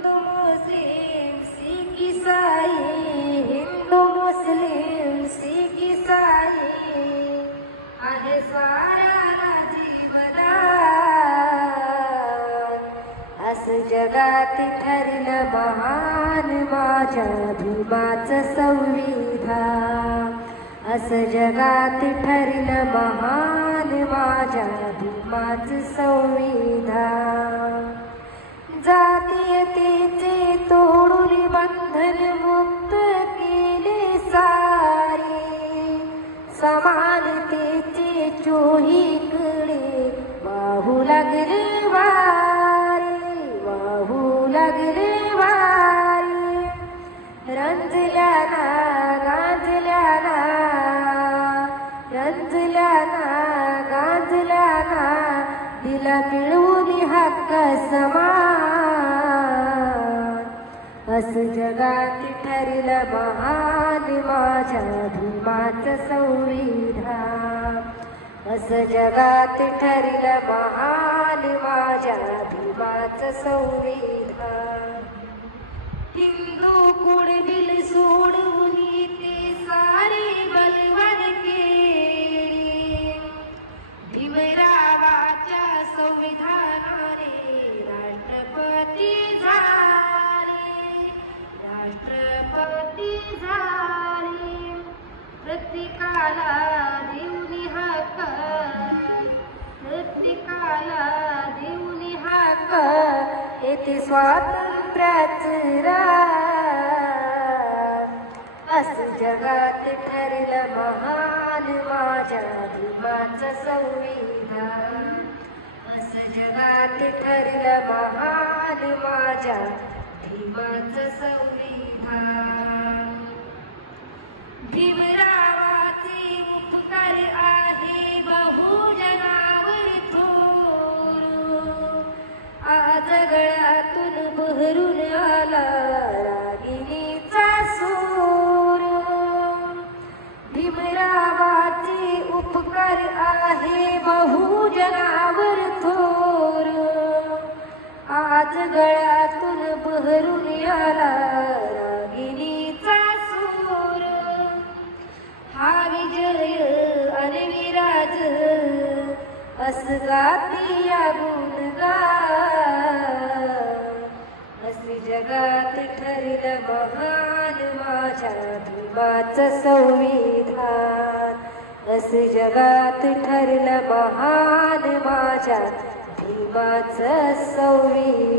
हिंदू मुस्लिम सिख ईसाई, हिंदू मुस्लिम सिख ईसाई आहे साऱ्याला जीवदान. असं जगात ठरलं महान माझ्या भीमाचं संविधान. असं जगात ठरलं महान माझ्या भीमाचं संविधान. जातीयतेचे तोडून बंधन मुक्त केले सारे, समानतेचे चोहीकडे वाहू लागले वारे, वाहू लागले वारे. रंजल्या ना गाजल्या ना, रंजल्या ना गाजल्या ना, दिला मिळवून हक्क समान. असं जगात ठरलं महान माझ्या भीमाचं संविधान. असं जगात ठरलं महान माझ्या भीमाचं संविधान. हिंदू कुणबिल सोडून ते सारे बलवान केले, भीमरावाच्या संविधानाने राष्ट्रपती झाले, राष्ट्रपती झाले. प्रत्येकाला देऊन हक्क, प्रत्येकाला देऊन हक्क, येथे स्वातंत्र्याचं राज. असं जगात ठरलं महान माझ्या भीमाचं संविधान. असं जगात ठरलं महान माझ्या भीमाचं संविधान. भीमरावाचे उपकार आहे बहुजनावर थोर, आज गळ्यातून बहरून आला रागिणीचा सूर. भीमरावाचे उपकार आहे बहुजनावर थोर, आज गळ्यातून बहरून आला रागिणीचा सूर. हा विजय अनविराज असं गाती या गुणगान. असं जगात ठरलं महान माझ्या भीमाचं संविधान. असं जगात ठरलं महान माझ्या भीमाचं संविधान.